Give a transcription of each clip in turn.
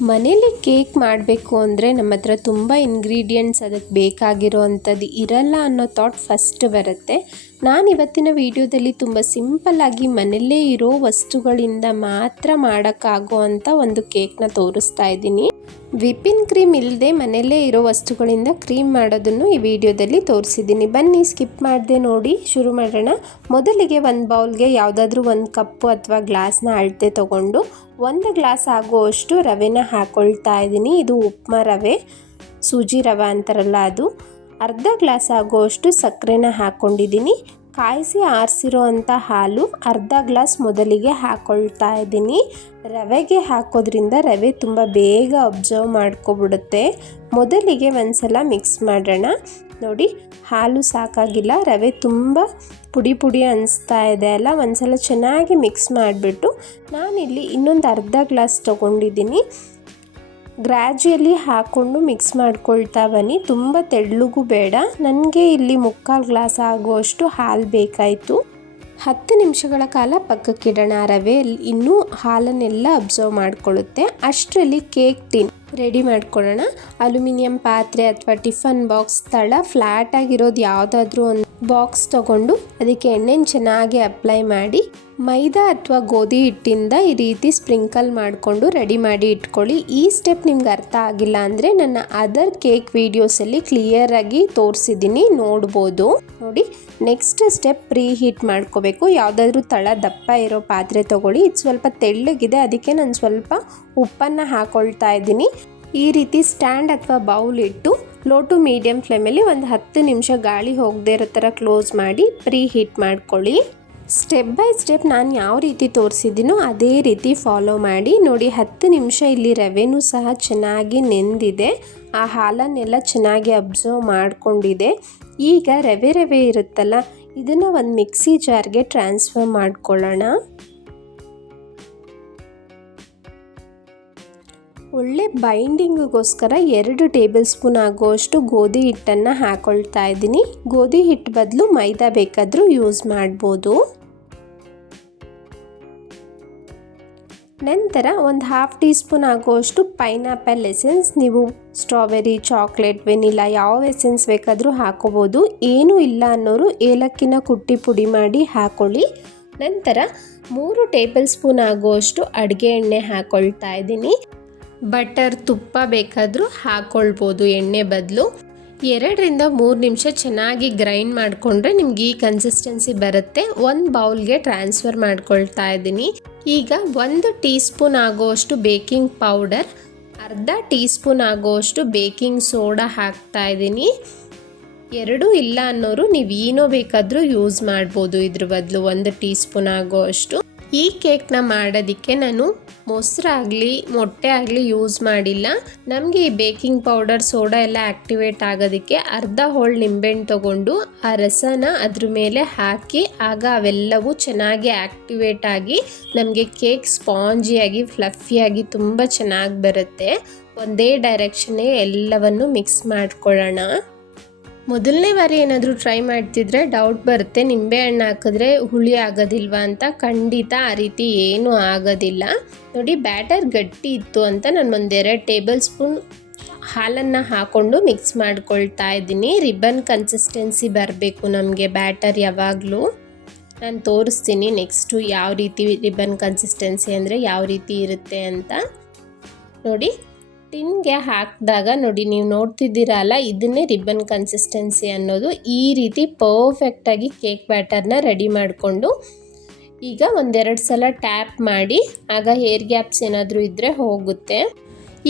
ಮನೇಲಿ ಕೇಕ್ ಮಾಡಬೇಕು ಅಂದರೆ ನಮ್ಮ ಹತ್ರ ತುಂಬ ಇಂಗ್ರೀಡಿಯೆಂಟ್ಸ್ ಅದಕ್ಕೆ ಬೇಕಾಗಿರೋ ಅಂಥದ್ದು ಇರಲ್ಲ ಅನ್ನೋ ಥಾಟ್ ಫಸ್ಟ್ ಬರುತ್ತೆ. ನಾನು ಇವತ್ತಿನ ವಿಡಿಯೋದಲ್ಲಿ ತುಂಬ ಸಿಂಪಲ್ಲಾಗಿ ಮನೆಯಲ್ಲೇ ಇರೋ ವಸ್ತುಗಳಿಂದ ಮಾತ್ರ ಮಾಡೋಕ್ಕಾಗೋ ಅಂಥ ಒಂದು ಕೇಕ್ನ ತೋರಿಸ್ತಾ ಇದ್ದೀನಿ. ವಿಪಿನ್ ಕ್ರೀಮ್ ಇಲ್ಲದೆ ಮನೆಯಲ್ಲೇ ಇರೋ ವಸ್ತುಗಳಿಂದ ಕ್ರೀಮ್ ಮಾಡೋದನ್ನು ಈ ವಿಡಿಯೋದಲ್ಲಿ ತೋರಿಸಿದ್ದೀನಿ. ಬನ್ನಿ ಸ್ಕಿಪ್ ಮಾಡದೆ ನೋಡಿ, ಶುರು ಮಾಡೋಣ. ಮೊದಲಿಗೆ ಒಂದು ಬೌಲ್ಗೆ ಯಾವುದಾದ್ರೂ ಒಂದು ಕಪ್ಪು ಅಥವಾ ಗ್ಲಾಸ್ನ ಅಳತೆ ತೊಗೊಂಡು ಒಂದು ಗ್ಲಾಸ್ ಆಗುವಷ್ಟು ರವೆನ ಹಾಕ್ಕೊಳ್ತಾ ಇದ್ದೀನಿ. ಇದು ಉಪ್ಮಾ ರವೆ, ಸೂಜಿ ರವೆ ಅಂತಾರಲ್ಲ ಅದು. ಅರ್ಧ ಗ್ಲಾಸ್ ಆಗುವಷ್ಟು ಸಕ್ಕರೆನ ಹಾಕ್ಕೊಂಡಿದ್ದೀನಿ ಕಾಯಿಸಿ ಆರಿಸಿರೋ ಅಂಥ ಹಾಲು ಅರ್ಧ ಗ್ಲಾಸ್ ಮೊದಲಿಗೆ ಹಾಕ್ಕೊಳ್ತಾ ಇದ್ದೀನಿ. ರವೆಗೆ ಹಾಕೋದ್ರಿಂದ ರವೆ ತುಂಬ ಬೇಗ ಅಬ್ಸರ್ವ್ ಮಾಡ್ಕೊಬಿಡುತ್ತೆ. ಮೊದಲಿಗೆ ಒಂದ್ಸಲ ಮಿಕ್ಸ್ ಮಾಡೋಣ. ನೋಡಿ, ಹಾಲು ಸಾಕಾಗಿಲ್ಲ, ರವೆ ತುಂಬ ಪುಡಿ ಪುಡಿ ಅನಿಸ್ತಾ ಇದೆ ಅಲ್ಲ, ಒಂದ್ಸಲ ಚೆನ್ನಾಗಿ ಮಿಕ್ಸ್ ಮಾಡಿಬಿಟ್ಟು ನಾನಿಲ್ಲಿ ಇನ್ನೊಂದು ಅರ್ಧ ಗ್ಲಾಸ್ ತೊಗೊಂಡಿದ್ದೀನಿ. ಗ್ರ್ಯಾಜುಯಲಿ ಹಾಕ್ಕೊಂಡು ಮಿಕ್ಸ್ ಮಾಡ್ಕೊಳ್ತಾ ಬನ್ನಿ. ತುಂಬ ತೆಳ್ಳಗೂ ಬೇಡ. ನನಗೆ ಇಲ್ಲಿ ಮುಕ್ಕಾಲು ಗ್ಲಾಸ್ ಆಗುವಷ್ಟು ಹಾಲು ಬೇಕಾಯಿತು. ಹತ್ತು ನಿಮಿಷಗಳ ಕಾಲ ಪಕ್ಕಕ್ಕಿಡೋಣ ರವೆ. ಇನ್ನೂ ಹಾಲನ್ನೆಲ್ಲ ಅಬ್ಸರ್ವ್ ಮಾಡಿಕೊಳ್ಳುತ್ತೆ. ಅಷ್ಟರಲ್ಲಿ ಕೇಕ್ ಟಿನ್ ರೆಡಿ ಮಾಡ್ಕೊಳ್ಳೋಣ. ಅಲ್ಯೂಮಿನಿಯಂ ಪಾತ್ರೆ ಅಥವಾ ಟಿಫನ್ ಬಾಕ್ಸ್ ತಳ ಫ್ಲ್ಯಾಟ್ ಆಗಿರೋದು ಯಾವುದಾದ್ರೂ ಒಂದು ಬಾಕ್ಸ್ ತಗೊಂಡು ಅದಕ್ಕೆ ಎಣ್ಣೆನ ಚೆನ್ನಾಗಿ ಅಪ್ಲೈ ಮಾಡಿ, ಮೈದಾ ಅಥವಾ ಗೋಧಿ ಹಿಟ್ಟಿಂದ ಈ ರೀತಿ ಸ್ಪ್ರಿಂಕಲ್ ಮಾಡಿಕೊಂಡು ರೆಡಿ ಮಾಡಿ ಇಟ್ಕೊಳ್ಳಿ. ಈ ಸ್ಟೆಪ್ ನಿಮ್ಗೆ ಅರ್ಥ ಆಗಿಲ್ಲ ಅಂದರೆ ನನ್ನ ಅದರ್ ಕೇಕ್ ವೀಡಿಯೋಸಲ್ಲಿ ಕ್ಲಿಯರಾಗಿ ತೋರಿಸಿದ್ದೀನಿ ನೋಡ್ಬೋದು. ನೋಡಿ ನೆಕ್ಸ್ಟ್ ಸ್ಟೆಪ್ ಪ್ರೀ ಹೀಟ್ ಮಾಡ್ಕೋಬೇಕು. ಯಾವುದಾದ್ರೂ ತಳ ದಪ್ಪ ಇರೋ ಪಾತ್ರೆ ತೊಗೊಳ್ಳಿ. ಇದು ಸ್ವಲ್ಪ ತೆಳ್ಳಗಿದೆ, ಅದಕ್ಕೆ ನಾನು ಸ್ವಲ್ಪ ಉಪ್ಪನ್ನು ಹಾಕ್ಕೊಳ್ತಾ ಇದ್ದೀನಿ. ಈ ರೀತಿ ಸ್ಟ್ಯಾಂಡ್ ಅಥವಾ ಬೌಲ್ ಇಟ್ಟು ಲೋ ಟು ಮೀಡಿಯಮ್ ಫ್ಲೇಮಲ್ಲಿ ಒಂದು ಹತ್ತು ನಿಮಿಷ ಗಾಳಿ ಹೋಗದೇ ಇರೋ ಥರ ಕ್ಲೋಸ್ ಮಾಡಿ ಪ್ರೀ ಹೀಟ್ ಮಾಡ್ಕೊಳ್ಳಿ. ಸ್ಟೆಪ್ ಬೈ ಸ್ಟೆಪ್ ನಾನು ಯಾವ ರೀತಿ ತೋರಿಸಿದ್ದೀನೋ ಅದೇ ರೀತಿ ಫಾಲೋ ಮಾಡಿ. ನೋಡಿ, ಹತ್ತು ನಿಮಿಷ ಇಲ್ಲಿ ರವೆನೂ ಸಹ ಚೆನ್ನಾಗಿ ನೆಂದಿದೆ. ಆ ಹಾಲನ್ನೆಲ್ಲ ಚೆನ್ನಾಗಿ ಅಬ್ಸರ್ವ್ ಮಾಡಿಕೊಂಡಿದೆ. ಈಗ ರವೆ ರವೆ ಇರುತ್ತಲ್ಲ, ಇದನ್ನು ಒಂದು ಮಿಕ್ಸಿ ಜಾರ್ಗೆ ಟ್ರಾನ್ಸ್ಫರ್ ಮಾಡ್ಕೊಳ್ಳೋಣ. ಒಳ್ಳೆ ಬೈಂಡಿಂಗಿಗೋಸ್ಕರ ಎರಡು ಟೇಬಲ್ ಸ್ಪೂನ್ ಆಗೋಷ್ಟು ಗೋಧಿ ಹಿಟ್ಟನ್ನು ಹಾಕೊಳ್ತಾ ಇದ್ದೀನಿ. ಗೋಧಿ ಹಿಟ್ಟು ಬದಲು ಮೈದಾ ಬೇಕಾದರೂ ಯೂಸ್ ಮಾಡ್ಬೋದು. ನಂತರ ಒಂದು ಹಾಫ್ ಟೀ ಸ್ಪೂನ್ ಆಗುವಷ್ಟು ಪೈನಾಪಲ್ ಎಸೆನ್ಸ್, ನೀವು ಸ್ಟ್ರಾಬೆರಿ, ಚಾಕ್ಲೇಟ್ ವೆನಿಲಾ ಯಾವ ಎಸೆನ್ಸ್ ಬೇಕಾದರೂ ಹಾಕೋಬೋದು. ಏನೂ ಇಲ್ಲ ಅನ್ನೋರು ಏಲಕ್ಕಿನ ಕುಟ್ಟಿ ಪುಡಿ ಮಾಡಿ ಹಾಕೊಳ್ಳಿ. ನಂತರ ಮೂರು ಟೇಬಲ್ ಸ್ಪೂನ್ ಆಗುವಷ್ಟು ಅಡುಗೆ ಎಣ್ಣೆ ಹಾಕೊಳ್ತಾ ಇದ್ದೀನಿ. ಬಟರ್ ತುಪ್ಪ ಬೇಕಾದರೂ ಹಾಕ್ಕೊಳ್ಬೋದು ಎಣ್ಣೆ ಬದಲು. ಎರಡರಿಂದ ಮೂರು ನಿಮಿಷ ಚೆನ್ನಾಗಿ ಗ್ರೈಂಡ್ ಮಾಡಿಕೊಂಡ್ರೆ ನಿಮ್ಗೆ ಈ ಕನ್ಸಿಸ್ಟೆನ್ಸಿ ಬರುತ್ತೆ. ಒಂದು ಬೌಲ್ಗೆ ಟ್ರಾನ್ಸ್ಫರ್ ಮಾಡ್ಕೊಳ್ತಾ ಇದ್ದೀನಿ. ಈಗ ಒಂದು ಟೀ ಸ್ಪೂನ್ ಆಗೋವಷ್ಟು ಬೇಕಿಂಗ್ ಪೌಡರ್ ಅರ್ಧ ಟೀ ಸ್ಪೂನ್ ಆಗೋವಷ್ಟು ಬೇಕಿಂಗ್ ಸೋಡಾ ಹಾಕ್ತಾ ಇದ್ದೀನಿ. ಎರಡೂ ಇಲ್ಲ ಅನ್ನೋರು ನೀವು ಏನೋ ಬೇಕಾದರೂ ಯೂಸ್ ಮಾಡ್ಬೋದು ಇದ್ರ ಬದಲು. ಒಂದು ಟೀ ಸ್ಪೂನ್ ಆಗುವಷ್ಟು ಈ ಕೇಕ್ನ ಮಾಡೋದಕ್ಕೆ ನಾನು ಮೊಸರಾಗಲಿ, ಮೊಟ್ಟೆ ಆಗಲಿ ಯೂಸ್ ಮಾಡಿಲ್ಲ. ನಮಗೆ ಈ ಬೇಕಿಂಗ್ ಪೌಡರ್, ಸೋಡಾ ಎಲ್ಲ ಆ್ಯಕ್ಟಿವೇಟ್ ಆಗೋದಕ್ಕೆ ಅರ್ಧ ಹೋಳ್ ನಿಂಬೆಹಣ್ಣು ತೊಗೊಂಡು ಆ ರಸನ ಅದ್ರ ಮೇಲೆ ಹಾಕಿ ಆಗ ಅವೆಲ್ಲವೂ ಚೆನ್ನಾಗಿ ಆ್ಯಕ್ಟಿವೇಟ್ ಆಗಿ ನಮಗೆ ಕೇಕ್ ಸ್ಪಾಂಜಿಯಾಗಿ, ಫ್ಲಫಿಯಾಗಿ ತುಂಬ ಚೆನ್ನಾಗಿ ಬರುತ್ತೆ. ಒಂದೇ ಡೈರೆಕ್ಷನ್ನೇ ಎಲ್ಲವನ್ನು ಮಿಕ್ಸ್ ಮಾಡ್ಕೊಳ್ಳೋಣ. ಮೊದಲನೇ ಬಾರಿ ಏನಾದರೂ ಟ್ರೈ ಮಾಡ್ತಿದ್ರೆ ಡೌಟ್ ಬರುತ್ತೆ. ನಿಂಬೆ ಹಣ್ಣು ಹಾಕಿದ್ರೆ ಹುಳಿ ಆಗೋದಿಲ್ವ ಅಂತ ಖಂಡಿತ ಆ ರೀತಿ ಏನೂ ಆಗೋದಿಲ್ಲ. ನೋಡಿ ಬ್ಯಾಟರ್ ಗಟ್ಟಿ ಇತ್ತು ಅಂತ ನಾನು ಒಂದೆರಡು ಟೇಬಲ್ ಸ್ಪೂನ್ ಹಾಲನ್ನು ಹಾಕ್ಕೊಂಡು ಮಿಕ್ಸ್ ಮಾಡ್ಕೊಳ್ತಾ ಇದ್ದೀನಿ. ರಿಬ್ಬನ್ ಕನ್ಸಿಸ್ಟೆನ್ಸಿ ಬರಬೇಕು ನಮಗೆ ಬ್ಯಾಟರ್ ಯಾವಾಗಲೂ. ನಾನು ತೋರಿಸ್ತೀನಿ ನೆಕ್ಸ್ಟು ಯಾವ ರೀತಿ ರಿಬ್ಬನ್ ಕನ್ಸಿಸ್ಟೆನ್ಸಿ ಅಂದರೆ ಯಾವ ರೀತಿ ಇರುತ್ತೆ ಅಂತ. ನೋಡಿ ಟಿನ್ಗೆ ಹಾಕಿದಾಗ ನೋಡಿ ನೀವು ನೋಡ್ತಿದ್ದೀರಲ್ಲ, ಇದನ್ನೇ ರಿಬ್ಬನ್ ಕನ್ಸಿಸ್ಟೆನ್ಸಿ ಅನ್ನೋದು. ಈ ರೀತಿ ಪರ್ಫೆಕ್ಟಾಗಿ ಕೇಕ್ ಬ್ಯಾಟರ್ನ ರೆಡಿ ಮಾಡಿಕೊಂಡು ಈಗ ಒಂದೆರಡು ಸಲ ಟ್ಯಾಪ್ ಮಾಡಿ, ಆಗ ಹೇರ್ ಗ್ಯಾಪ್ಸ್ ಏನಾದರೂ ಇದ್ದರೆ ಹೋಗುತ್ತೆ.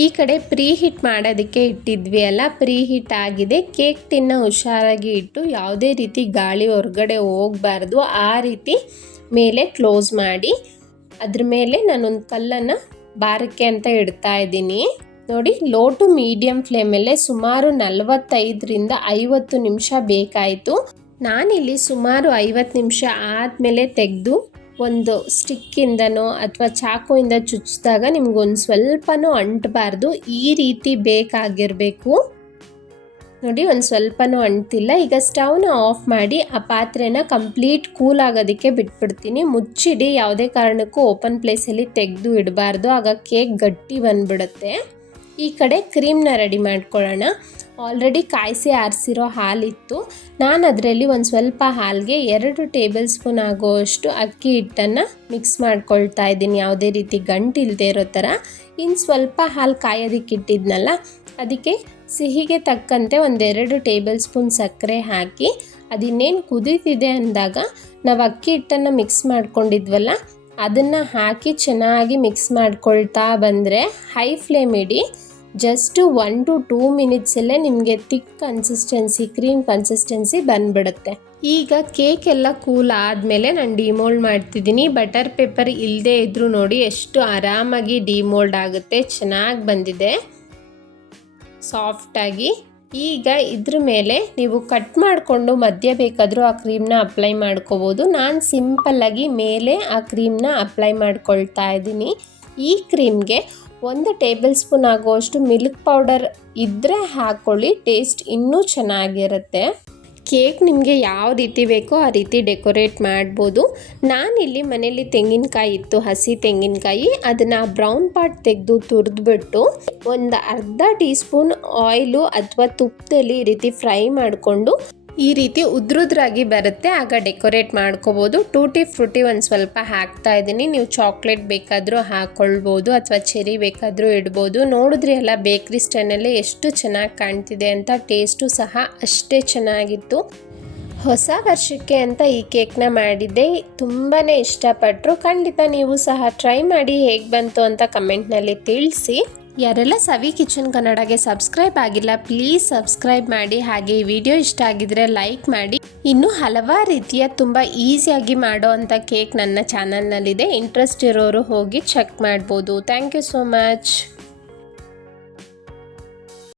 ಈ ಕಡೆ ಪ್ರೀ ಹಿಟ್ ಮಾಡೋದಕ್ಕೆ ಇಟ್ಟಿದ್ವಿ ಅಲ್ಲ ಪ್ರೀ ಹಿಟ್ ಆಗಿದೆ ಕೇಕ್ ತಿನ್ನ ಹುಷಾರಾಗಿ ಇಟ್ಟು ಯಾವುದೇ ರೀತಿ ಗಾಳಿ ಹೊರಗಡೆ ಹೋಗಬಾರ್ದು. ಆ ರೀತಿ ಮೇಲೆ ಕ್ಲೋಸ್ ಮಾಡಿ, ಅದ್ರ ಮೇಲೆ ನಾನೊಂದು ಕಲ್ಲನ್ನು ಬಾರಕ್ಕೆ ಅಂತ ಇಡ್ತಾ ಇದ್ದೀನಿ. ನೋಡಿ ಲೋ ಟು ಮೀಡಿಯಂ ಫ್ಲೇಮಲ್ಲೇ ಸುಮಾರು ನಲವತ್ತೈದರಿಂದ ಐವತ್ತು ನಿಮಿಷ ಬೇಕಾಯಿತು. ನಾನಿಲ್ಲಿ ಸುಮಾರು ಐವತ್ತು ನಿಮಿಷ ಆದಮೇಲೆ ತೆಗೆದು ಒಂದು ಸ್ಟಿಕ್ಕಿಂದನೋ ಅಥವಾ ಚಾಕುವಿಂದ ಚುಚ್ಚಿದಾಗ ನಿಮ್ಗೊಂದು ಸ್ವಲ್ಪನೂ ಅಂಟಬಾರ್ದು. ಈ ರೀತಿ ಬೇಕಾಗಿರಬೇಕು. ನೋಡಿ, ಒಂದು ಸ್ವಲ್ಪನೂ ಅಂಟಿಲ್ಲ. ಈಗ ಸ್ಟವ್ನ ಆಫ್ ಮಾಡಿ ಆ ಪಾತ್ರೆನ ಕಂಪ್ಲೀಟ್ ಕೂಲ್ ಆಗೋದಕ್ಕೆ ಬಿಟ್ಬಿಡ್ತೀನಿ. ಮುಚ್ಚಿಡಿ, ಯಾವುದೇ ಕಾರಣಕ್ಕೂ ಓಪನ್ ಪ್ಲೇಸಲ್ಲಿ ತೆಗೆದು ಇಡಬಾರ್ದು. ಆಗ ಕೇಕ್ ಗಟ್ಟಿ ಬಂದ್ಬಿಡುತ್ತೆ. ಈ ಕಡೆ ಕ್ರೀಮ್ನ ರೆಡಿ ಮಾಡ್ಕೊಳ್ಳೋಣ. ಆಲ್ರೆಡಿ ಕಾಯಿಸಿ ಆರಿಸಿರೋ ಹಾಲಿತ್ತು. ನಾನು ಅದರಲ್ಲಿ ಒಂದು ಸ್ವಲ್ಪ ಹಾಲಿಗೆ ಎರಡು ಟೇಬಲ್ ಸ್ಪೂನ್ ಆಗೋಷ್ಟು ಅಕ್ಕಿ ಹಿಟ್ಟನ್ನು ಮಿಕ್ಸ್ ಮಾಡ್ಕೊಳ್ತಾ ಇದ್ದೀನಿ. ಯಾವುದೇ ರೀತಿ ಗಂಟಿಲ್ಲದೆ ಇರೋ ಥರ ಇನ್ನು ಸ್ವಲ್ಪ ಹಾಲು ಕಾಯೋದಕ್ಕೆ ಇಟ್ಟಿದ್ನಲ್ಲ, ಅದಕ್ಕೆ ಸಿಹಿಗೆ ತಕ್ಕಂತೆ ಒಂದೆರಡು ಟೇಬಲ್ ಸ್ಪೂನ್ ಸಕ್ಕರೆ ಹಾಕಿ, ಅದಿನ್ನೇನು ಕುದೀತಿದೆ ಅಂದಾಗ ನಾವು ಅಕ್ಕಿ ಹಿಟ್ಟನ್ನು ಮಿಕ್ಸ್ ಮಾಡ್ಕೊಂಡಿದ್ವಲ್ಲ, ಅದನ್ನು ಹಾಕಿ ಚೆನ್ನಾಗಿ ಮಿಕ್ಸ್ ಮಾಡ್ಕೊಳ್ತಾ ಬಂದರೆ ಹೈ ಫ್ಲೇಮ್ ಇಡಿ. ಜಸ್ಟ್ ಒನ್ ಟು ಟೂ ಮಿನಿಟ್ಸಲ್ಲೇ ನಿಮಗೆ ತಿಕ್ ಕನ್ಸಿಸ್ಟೆನ್ಸಿ ಕ್ರೀಮ್ ಕನ್ಸಿಸ್ಟೆನ್ಸಿ ಬಂದ್ಬಿಡುತ್ತೆ. ಈಗ ಕೇಕ್ ಎಲ್ಲ ಕೂಲ್ ಆದಮೇಲೆ ನಾನು ಡಿಮೋಲ್ಡ್ ಮಾಡ್ತಿದ್ದೀನಿ. ಬಟರ್ ಪೇಪರ್ ಇಲ್ಲದೆ ಇದ್ದರೂ ನೋಡಿ ಎಷ್ಟು ಆರಾಮಾಗಿ ಡಿಮೋಲ್ಡ್ ಆಗುತ್ತೆ. ಚೆನ್ನಾಗಿ ಬಂದಿದೆ. ಸಾಫ್ಟಾಗಿ ಈಗ ಇದ್ರ ಮೇಲೆ ನೀವು ಕಟ್ ಮಾಡಿಕೊಂಡು ಮಧ್ಯ ಬೇಕಾದರೂ ಆ ಕ್ರೀಮ್ನ ಅಪ್ಲೈ ಮಾಡ್ಕೋಬೋದು. ನಾನು ಸಿಂಪಲ್ಲಾಗಿ ಮೇಲೆ ಆ ಕ್ರೀಮ್ನ ಅಪ್ಲೈ ಮಾಡ್ಕೊಳ್ತಾ ಇದ್ದೀನಿ. ಈ ಕ್ರೀಮ್ಗೆ ಒಂದು ಟೇಬಲ್ ಸ್ಪೂನ್ ಆಗುವಷ್ಟು ಮಿಲ್ಕ್ ಪೌಡರ್ ಇದ್ದರೆ ಹಾಕ್ಕೊಳ್ಳಿ ಟೇಸ್ಟ್ ಇನ್ನೂ ಚೆನ್ನಾಗಿರುತ್ತೆ. ಕೇಕ್ ನಿಮಗೆ ಯಾವ ರೀತಿ ಬೇಕೋ ಆ ರೀತಿ ಡೆಕೋರೇಟ್ ಮಾಡ್ಬೋದು. ನಾನಿಲ್ಲಿ ಮನೇಲಿ ತೆಂಗಿನಕಾಯಿ ಇತ್ತು, ಹಸಿ ತೆಂಗಿನಕಾಯಿ, ಅದನ್ನು ಬ್ರೌನ್ ಪಾಟ್ ತೆಗೆದು ತುರಿದ್ಬಿಟ್ಟು ಒಂದು ಅರ್ಧ ಟೀ ಸ್ಪೂನ್ ಆಯಿಲು ಅಥವಾ ತುಪ್ಪದಲ್ಲಿ ಈ ರೀತಿ ಫ್ರೈ ಮಾಡಿಕೊಂಡು ಈ ರೀತಿ ಉದ್ರುದ್ರಾಗಿ ಬರುತ್ತೆ. ಆಗ ಡೆಕೋರೇಟ್ ಮಾಡ್ಕೋಬೋದು. ಟೂಟಿ ಫ್ರೂಟಿ ಒಂದು ಸ್ವಲ್ಪ ಹಾಕ್ತಾ ಇದ್ದೀನಿ. ನೀವು ಚಾಕ್ಲೇಟ್ ಬೇಕಾದರೂ ಹಾಕ್ಕೊಳ್ಬೋದು ಅಥವಾ ಚೆರಿ ಬೇಕಾದರೂ ಇಡ್ಬೋದು. ನೋಡಿದ್ರೆ ಎಲ್ಲ ಬೇಕ್ರಿ ಸ್ಟೈನಲ್ಲಿ ಎಷ್ಟು ಚೆನ್ನಾಗಿ ಕಾಣ್ತಿದೆ ಅಂತ, ಟೇಸ್ಟು ಸಹ ಅಷ್ಟೇ ಚೆನ್ನಾಗಿತ್ತು. ಹೊಸ ವರ್ಷಕ್ಕೆ ಅಂತ ಈ ಕೇಕ್ನ ಮಾಡಿದ್ದೆ. ತುಂಬಾ ಇಷ್ಟಪಟ್ಟರು ಖಂಡಿತ ನೀವು ಸಹ ಟ್ರೈ ಮಾಡಿ ಹೇಗೆ ಬಂತು ಅಂತ ಕಮೆಂಟ್ನಲ್ಲಿ ತಿಳಿಸಿ. ಯಾರೆಲ್ಲ ಸವಿ ಕಿಚನ್ ಕನ್ನಡಗೆ ಸಬ್ಸ್ಕ್ರೈಬ್ ಆಗಿಲ್ಲ ಪ್ಲೀಸ್ ಸಬ್ಸ್ಕ್ರೈಬ್ ಮಾಡಿ. ಹಾಗೆ ಈ ವಿಡಿಯೋ ಇಷ್ಟ ಆಗಿದ್ರೆ ಲೈಕ್ ಮಾಡಿ. ಇನ್ನು ಹಲವಾರು ರೀತಿಯ ತುಂಬ ಈಸಿಯಾಗಿ ಮಾಡೋ ಅಂಥ ಕೇಕ್ ನನ್ನ ಚಾನಲ್ನಲ್ಲಿದೆ ಇಂಟ್ರೆಸ್ಟ್ ಇರೋರು ಹೋಗಿ ಚೆಕ್ ಮಾಡ್ಬೋದು. Thank you so much